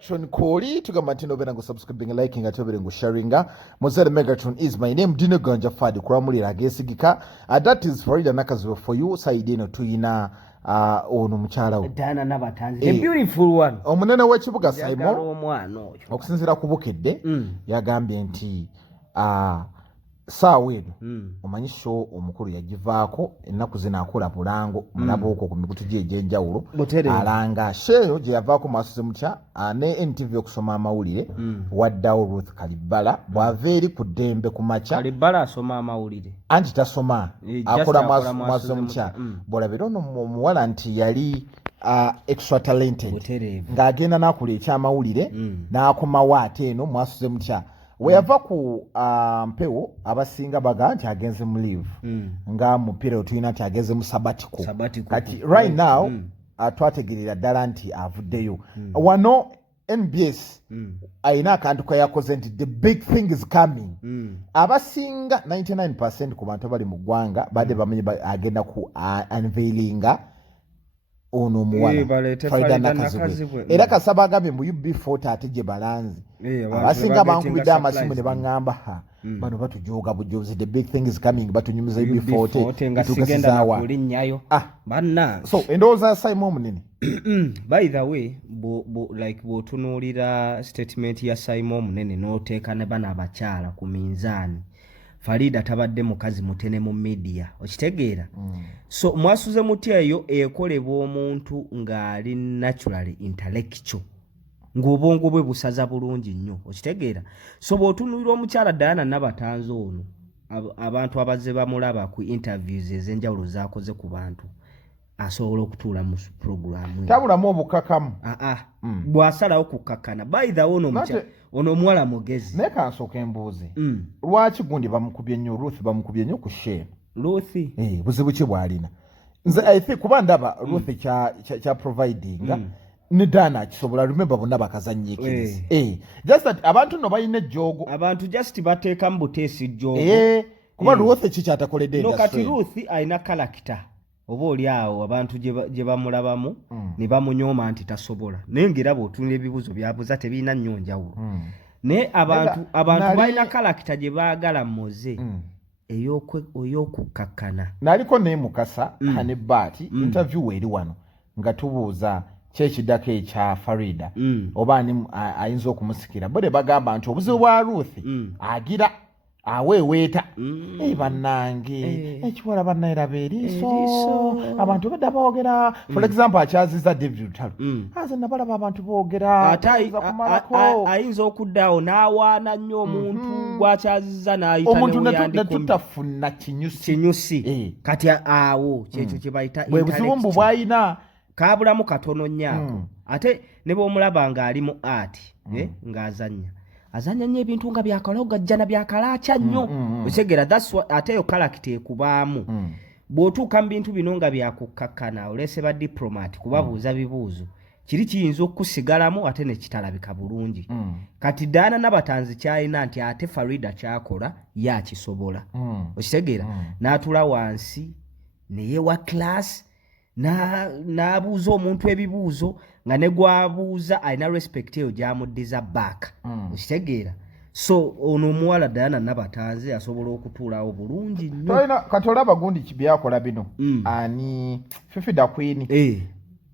Sean Koli tugamba ntino bena ngo subscribing liking atobere ngo sharinga Mozart Megatron is my name Dino Ganja Fadi kuramulira agesigika that is Faridah Nakazibwe for you side eno tuyina ono mukyala Dana Nabatanzi a beautiful one omunene w'ekibuga Simon okusinzira kubukedde yagambye nti saawa eno omanyi show omukulu yagivaako ennaku zino akola bulango mulaba okwo ku mikutu gye egy'enjawulo alanga sheeyo gye yavaako Mwasuzze Mutya ne NTV okusoma amawulire waddawo Ruth Kalibaala bw'ava eri ku ddembe ku makya Kalibaala asoma amawulire anti tasoma akola Mwasuzze Mutya bw'olabira ono omuwala nti yali extra talented ng'agenda n'akola ekyamawulire n'akomawo ate eno Mwasuzze Mutya weyava ku mpewo abasinga baga nti agenze mu leave nga mupiira tulina nti agenze mu sabbatical kati right now twategerera ddala nti avuddeyo wano NBS ayina akantu kayakoze nti the big thing is coming abasinga 99% ku bantu abali mu ggwanga badde bamenye agenda ku unveilinga ono muwala Faridah Nakazibwe era kasaba agambye mu UB40 ate gye balanzi abasinga bankubidde amasimu ne baŋŋamba bano batujoga bujozi the big thing is coming batunyumiza UB40 nga sigenda kulinnyayo banna so endowooza Simon omunene by the way like bw'otunuulira statement ya Simon omunene n'oteeka ne bana abakyala ku minzaani Faridah tabadde mukazi mutene mu media okitegeera so Mwasuzze Mutya eyo ekolebwa omuntu ng'ali naturally intellectual ng'obwongo bwe busaza bulungi nnyo okitegeera so bw'otunuulira omukyala Diana Nabatanzi ono abantu abazze bamulaba ku interviews ez'enjawulo z'akoze ku bantu asobola okutuula mu programu tabulamu obukakamu bw'asalawo kukakkana by the way ono omuwala mugezi naye kansooka embuuze lwaki gundi bamukubye nnyo Ruth bamukubye nnyo ku share Ruth buzibu ki bw'alina nze I think kuba ndaba Ruth kya providinga ne Dana kisobola remember bonna bakazanyiikiriza just that abantu no balina ejjoogo abantu just bateekamu buteesi jjoogo kuba Ruth kikyatakoledde no kati Ruth ayina character oba oli awo abantu gye bamulabamu ne bamunyooma nti tasobola naye ng'era bw'otunula ebibuuzo byabuuza tebiina nnyo njawulo naye abantu balina kalakita gye baagala mmoze ey'okukkakkana naaliko naye Mukasa Hanebati interview eri wano nga tubuuza kyekiddako ekya Faridah oba ani ayinza okumusikira bo ne bagamba nti obuzibu bwa Ruth agira aweweeta bannange ekiwala bannayiraba eriiso abantu badda boogera for example akyaziza David Lutalo aze nabalaba abantu boogera ayinza okuddaawo n'awaana nnyo omuntu gwakyaziza n'ayita omuntu netutafuna kinyusi kati awo kyekyo kye bayita bwe buzibu mbu bw'ayina kaabulamu katono nnyako ate ne bw'omulaba ng'ali mu art ng'azannya azanya nnyo ebintu nga byakaloga jjana byakalaaca nnyo okitegeera ate yo kalakita ekubaamu bw'otuuka mu bintu bino nga byakukkakkana olese ba diplomat kubabuuza bibuuzo kiri kiyinza okusigalamu ate ne kitalabika bulungi kati Diana Nabatanzi kyalina nti ate Faridah kyakola yakisobola okitegeera n'atula wansi neyewa class n'abuuza omuntu ebibuuzo nga ne gwabuuza alina respect eyo gyamuddiza back okitegeera so ono omuwala Diana Nabatanzi asobola okutuulawo bulungi nnyo kati olaba gundi kibyakola bino ani Faridah Queen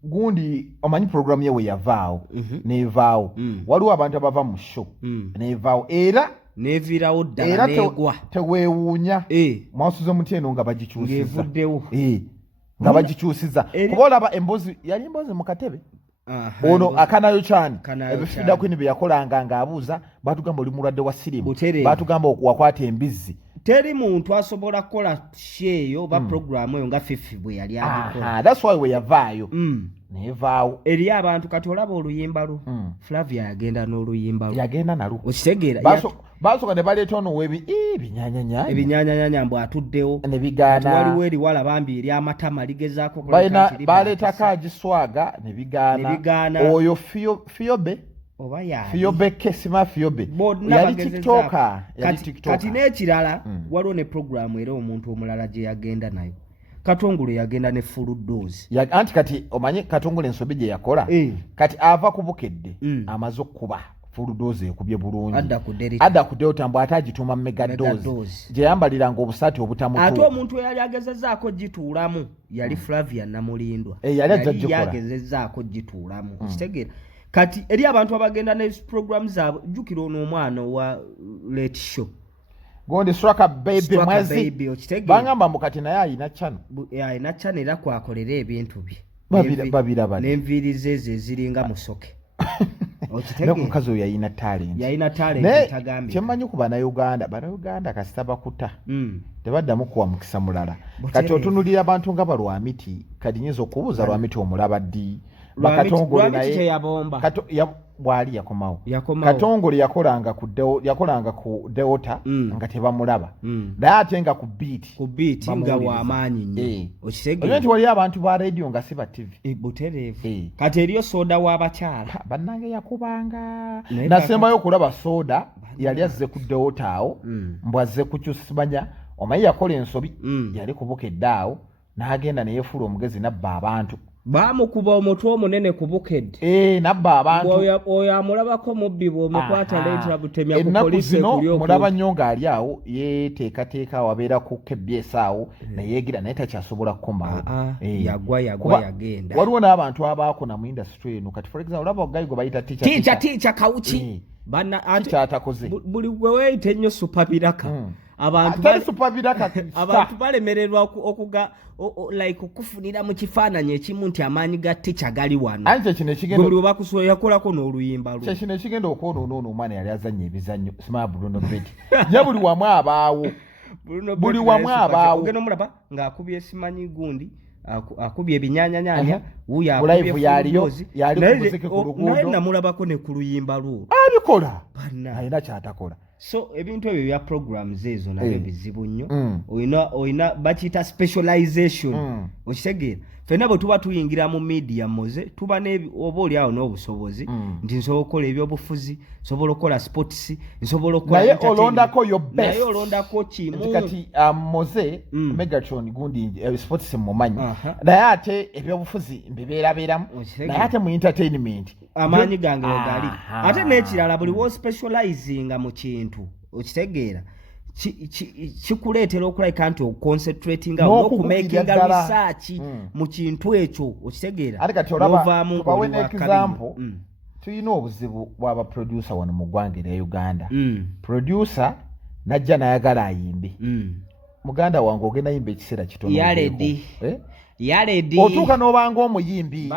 gundi omanyi programu ye we yavaawo nevaawo waliwo abantu abava mu show nevaawo era neviirawo ddala negwa teweewuunya Mwasuzze Mutya eno nga bagikyusiza nga bagikyusiza kuba olaba emboozi yali emboozi mu katebe ono akanayo kyani Faridah Queen bye yakolanga ng'abuuza batugamba oli mulwadde wa sirimu batugamba wakwata embizzi teri muntu asobola kukola sheeyo oba programu eyo nga Fifi bwe yali agikola that's why we yavaayo nevaawo eri abantu kati olaba oluyimba lu Flavia yagenda n'oluyimba lu yagenda nalu okitegeera basooka ne baleeta ono ebinyanyanya mbw atuddewo ne bigaana waliwo eriwala bambi eri amatama ligezaako baleetako agiswaga ne bigaana oyo Fiobe oba yaani Fiobe kesima Fiobe yali TikToker kati n'ekirala waliwo ne programu era omuntu omulala gye yagenda nayo Katongole yagenda ne full dose anti kati omanye Katongole ensobi gye yakola kati ava kubukedde amaze okuba full dose ekubye bulungi adda ku delta mbu atagituma mega dose gye yambaliranga obusaati obutamutu ate omuntu eyali agezezzaako gituulamu yali Flavia Namulindwa yali yagezezzaako gituulamu okitegeera kati eri abantu abagenda ne program zaabwe jjukira ono omwana wa late show gondi Straka baby mwezi bangamba mukati naye ayina channel era kwakolera ebintu bye babira n'enviiri ze eziringa musoke omukazi oyo yalina talent tagambi kyemmanyi ku bannayuganda kasita bakuta tebaddamu kuwa mukisa mulala kati otunulira abantu nga balwamiti kati nyinza okubuuza lwamiti omulaba ddi bakatongole naye bwali yakomawo Katongole yakolanga ku Delta nga tebamulaba naye ate nga ku beat nga wamaanyi nnyo okitegeera nti wali abantu ba radio nga si ba TV butereevu kati eriyo soda w'abakyala bannange yakubanga nasembayo okulaba soda yali azze ku Delta awo mbw azze kukyusimanya omanyi yakola ensobi yali kubukedde awo n'agenda neyefuula omugezi nabba abantu bamukuba omutwe omunene ku bukedde nabba abantu oyo amulabako mubbi bw'omukwata leetera butemya ku poliisi ekulyo mulaba nnyo ng'ali awo yeeteekateeka wabeera ku kebyesi awo nayeegira naye takyasobola kukomawo yagwa yagenda waliwo n'abantu abaakona mu industry eno kati for example olaba ogayi gwe bayita tiicha kawuki kyatakoze buli gwe weeyita ennyo supabiraka abantu balemererwa okufunira mu kifaananyi ekimu nti amaanyi ga ticha gali wano buli bakusobola yakolako n'oluyimba lwe kyekino ekigenda okwonoona ono omwana yali azannya ebizannyo sima Bruno Beti ye buli wamu abaawo ogenda omulaba ng'akubye simanyi gundi akubye ebinyanyanyanya wuyo naye namulabako ne ku luyimba lwo abikola alina kyatakola so ebintu ebyo bya programs ezo nabyo bizibu nnyo oyina bakiyita specialization okitegeera ffenna bwe tuba tuyingira mu media moze tuba oba oli awo n'obusobozi nti nsobola okukola ebyobufuzi nsobola okukola sports nsobola naye olondako naye olondako kimu kati moze Megatron gundi sports mumanyi naye ate ebyobufuzi mbibeerabeeramu naye ate mu entertainment amaanyi gange ogali ate n'ekirala buli wo specializinga mu kintu okitegeera kikuleetera okulabika nti oconcentratinga n'okumakinga research mu kintu ekyo okitegeera ate kati olaba example tulina obuzibu bw'aba producer wano mu ggwanga erya Uganda producer najja nayagala ayimbe muganda wange ogenda yimba ekiseera kitono yaledi otuuka n'obanga omuyimbi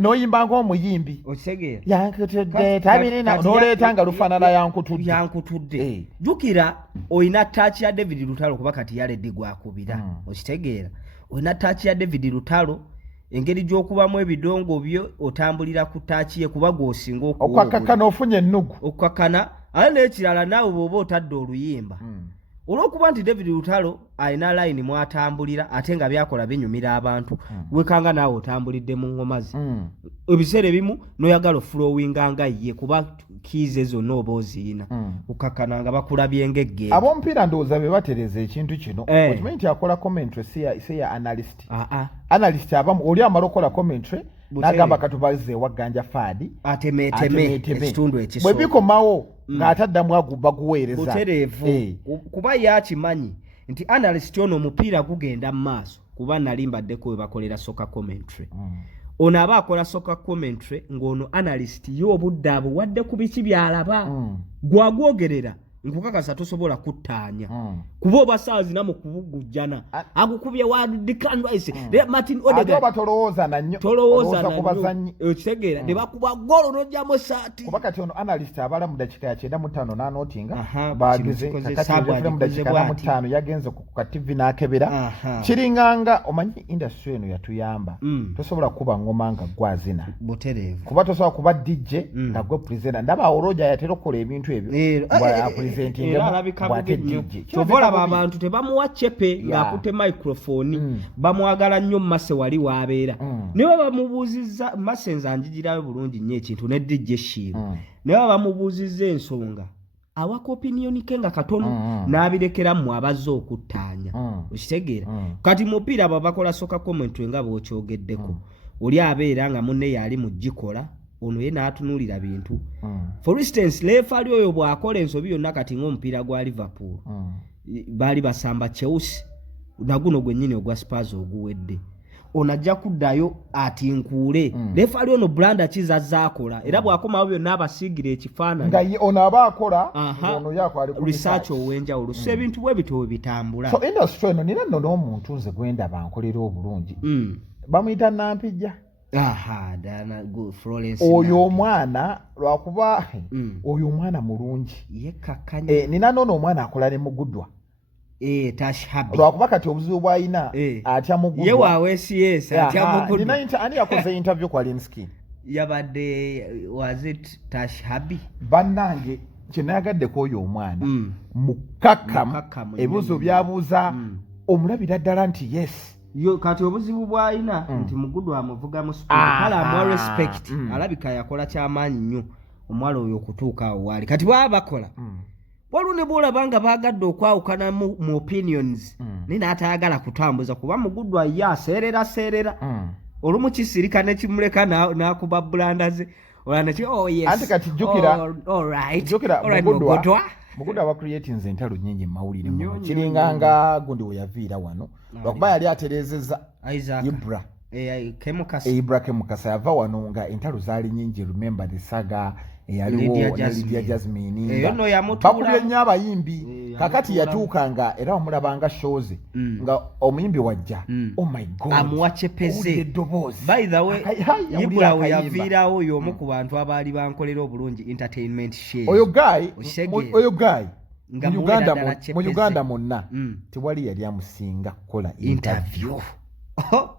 n'oyimbanga omuyimbi okitegeera yankutudde tabirina n'oleeta nga lufaanana yankutudde jjukira oyina ttaachi ya David Lutalo kuba kati yaledi gwakubira okitegeera oyina ttaachi ya David Lutalo engeri gy'okubamu ebidongo byo otambulira ku ttaachi ye kuba gw'osinga okukakana ofunye ennugu okukakana ate n'ekirala naawe bw'oba otadde oluyimba olw'okuba nti David Lutalo alina layini mwatambulira ate nga byakola binyumira abantu wekanga naawe otambulidde mu ngoma ze ebiseera ebimu n'oyagala ofulowinga nga ye kuba kiize zonna oba oziina okukakana nga bakulabye ng'eggendo ab'omupiira ndowooza be batereza ekintu kino okimanyi nti akola commentary si ya analyst abamu oli amala okola commentary n'agamba katubalize ewagganja faadi atemeeteme ekitundu ekisooka bwe bikomawo ng'ataddamu baguweereza butereevu kuba yakimanyi nti analyst ono omupiira gugenda mu maaso kuba nali mbaddeko we bakolera soccer commentary ono aba akola soccer commentary ng'ono analyst ye obudde abuwadde ku biki byalaba gwagwogerera nkukakasa tosobola kuttaanya kuba oba saazi namu kubugujjana agukubye wadikandwaise Martin Odegaard tolowooza nanyo okitegeera ne bakuba golo n'ojjamu saati kuba kati ono analyst abala mu dakika ya 95 n'anootinga bageze kakati mu dakika ya 5 yagenze ku TV n'akebera kiringanga omanyi industry eno yatuyamba tosobola kuba ngoma nga gwazina butereevu kuba tosobola kuba DJ nga gwe presenter ndaba oroja yatera okukola ebintu ebyo era alabika bubi nnyo tovola abantu tebamuwa chepe ng'akutte microphone bamwagala nnyo Mase wali w'abeera niwe bamubuuzizza Mase nze anjigirayo bulungi nnyo ekintu ne DJ Shiru niwe bamubuuzizza ensonga awaka opinion ke nga katono n'abirekeramu abazze okuttaanya okitegeera kati mupiira abo bakola soka comment nga bw'okyogeddeko oli abeera nga munne yali mu gikola ono ye n'atunuulira bintu for instance leefali oyo bw'akola ensobi yonna kati ng'omupiira gwa Liverpool baali basamba Chelsea naguno gwennyini ogwa Spurs oguwedde onajja kuddayo ati nkuule leefali ono Blanda kizazza akola era bw'akomawo byonna abasiigira ekifaananyi nga ono aba akola ono yakwali ku research owenjawulo so ebintu bwe bityo bitambula so industry eno nina nno n'omuntu nze gwenda bankolera obulungi bamuyita Nampijja oyo omwana lwakuba oyo omwana mulungi nina nono omwana akola ne Mugudwa tashabi lwakuba kati obuzibu bw'alina atya Mugudwa ye waawe CS atya Mugudwa ani yakoze interview kwa Linsky yabadde was it tashabi bannange kyenayagadde oyo omwana mukakamu ebibuzo byabuuza omulabira ddala nti yes yo kati obuzibu bw'alina nti Mugudwa amuvuga mu school kala amwa respect alabika yakola kyamaanyi nnyo omwala oyo okutuuka awo waali kati bwaba bakola waliwo ne bwolaba baagadde okwawukana mu opinions naye n'atayagala kutambuza kuba Mugudwa ye aseerera olumu kisirika ne kimuleka n'akuba Blanda ze anti kati jjukira Mugudwa aba creating entalo nnyingi mu mawulire muno kiringanga gundi we yaviira wano lwakuba yali atereezezza Ibra Kemukasa yava wano nga entalo zaali nnyingi remember the saga eyaliwo Lydia Jasmine bakubye nnyo abayimbi kakati yatuukanga era omulabanga shows nga omuyimbi wajja oh my god amuwa Chepeze by the way Ibra we yaviirawo y'omu ku bantu abaali bankolera obulungi entertainment share oyo guy mu Uganda monna tewali yali amusinga kukola interview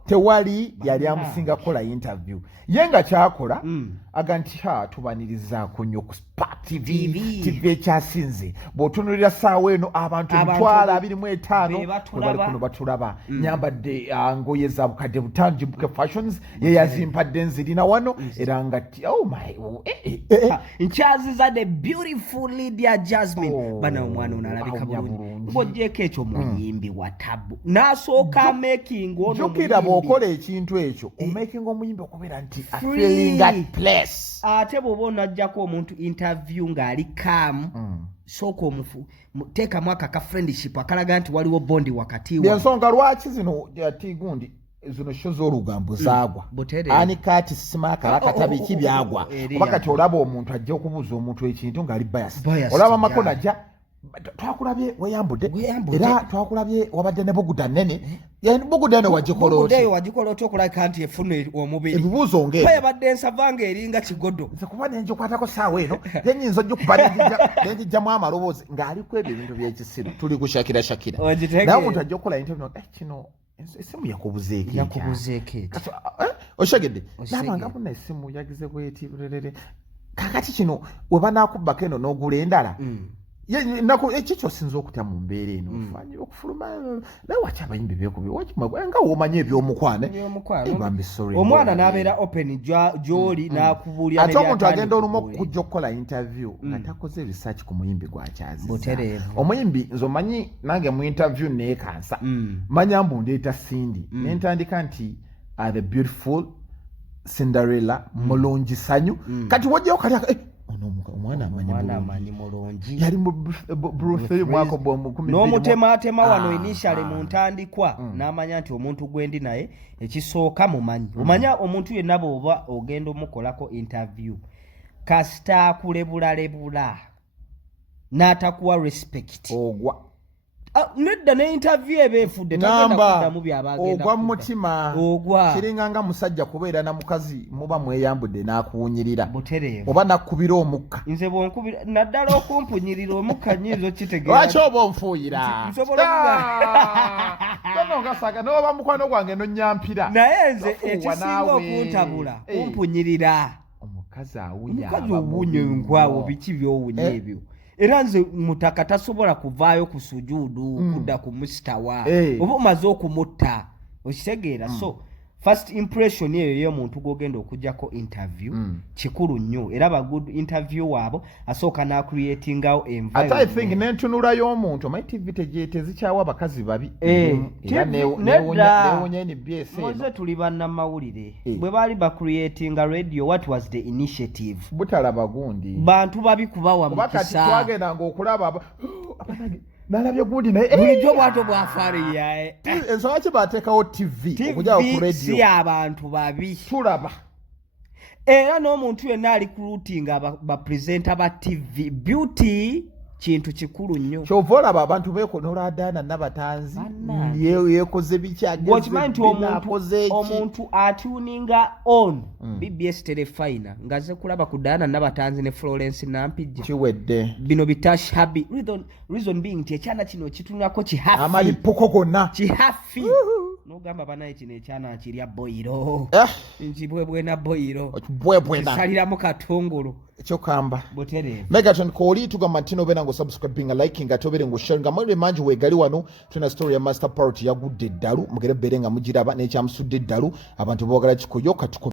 tewali yali amusinga kukola interview ye nga kyakola aga nti tubanirizaako nnyo ku Spark TV ekyasinze bw'otunuulira ssaawa eno abantu 25,000 bali kuno batulaba nyambadde ngoye za bukadde butangibuke fashions ye yazimpadde nzirina wano era nga nkyaziza the beautiful Lydia Jasmine bana omwana ono alabika bulungi bw'oggyeko ekyo muyimbi wa tabu n'asooka making ono jukira bw'okola ekintu ekyo omaking omuyimbi okubeera nti feeling that place ate bw'oba onajjako omuntu interview ng'ali calm sooka teekamu akaka friendship akalaga nti waliwo bondi wakati wa ensonga lwaki zino tigundi zino sho z'olugambo zaagwa ani kati simaka akatabiki byagwa oba kati olaba omuntu ajja okubuuza omuntu ekintu ng'ali bias olaba makona ajja twakulabye weyambudde era twakulabye wabadde ne Buguda nene Buguda ne wagikola oti okulabika nti efune omubiri ebibuuzo yabadde ensavanga eringa kigodo nze kuba nenjikwatako saawa eno yenyinza ojjukuba nenjijjamu amaloboozi ng'aliko ebyo ebintu by'ekisiru tuli ku Shakira naye omuntu ajja okukola interview kino esimu yakubuzeeko oshegedde nabanga buna esimu yagize bweti kakati kino we banakubbako eno n'ogula endala ekyo sinza okutya mu mbeera eno fanyira okufuluma naye waki abayimbi beekubi nga woomanya ebyomukwane omwana n'abeera open gy'oli n'akubuulira ate omuntu agenda olumu okujja okukola interview nga takoze research ku muyimbi gw'akyaziza omuyimbi nze omanyi nange mu interview neekansa manya mbu ndeeta Cindy nentandika nti the beautiful Cinderella mulungi sanyu kati wajjayo kali omwana amanyi mulungi yali mu Ruth mwaka n'omutematema wano initially mu ntandikwa n'amanya nti omuntu gwendi naye ekisooka mumanyi omanya omuntu yenna bw'oba ogenda omukolako interview kasita akulebula n'atakuwa respect ogwa nedda ne interview ebeefudde tagenda byabagenda ogwa mutima kiringanga musajja kubeera na mukazi muba mweyambudde n'akuwunyirira oba nakubira omukka nze bwonkubira naddala okumpunyirira omukka nyinza okitegeera lwaki oba onfuuyira nongasaga noba mukwano gwange nonnyampira naye nze ekisinga okuntabula kumpunyirira omukazi owunya enkwawo biki byowunya ebyo era nze mutaka tasobola kuvaayo ku sujuudu kudda ku musitawa oba omaze okumutta okitegeera so first impression eyo muntu gogenda okujjako interview kikulu nnyo era ba good interview wabo asooka na creating out environment. I think nentunula y'omuntu my TV tezikyawa abakazi babi era newonya NBS moze tuli banna mawulire bwe bali ba creating a radio what was the initiative butalaba gundi bantu babi kubawa mu kisa twagenda ng'okulaba nalabye gundi naye bulijjo bwato bwafariya ensonga ki bateekawo TV okujjawo ku radio si abantu babi tulaba era n'omuntu yenna ali kurutinga bapresenta ba TV beauty kintu kikulu nnyo kyova olaba abantu beekonola Adaana Nabatanzi yeekoze bikyagezebinakoze omuntu atuninga on BBS telefina ngaze kulaba ku Adaana Nabatanzi ne Florence Nampijja kiwedde bino bitashabi reason being nti ekyana kino kitunako kihafi amalipuko gonna kihafi nogamba banaye kino ekyana kirya boyiro nkibwebwena boyiro kisaliramu katungulu kyokamba buterere Megaton koli tugamba nti nobera ngo subscribing liking atobere ngo sharing amwe manji wegali wano tuna story ya master part yagudde eddalu mugere bere nga mugiraba n'ekyamusudde eddalu abantu boogala kikoyoka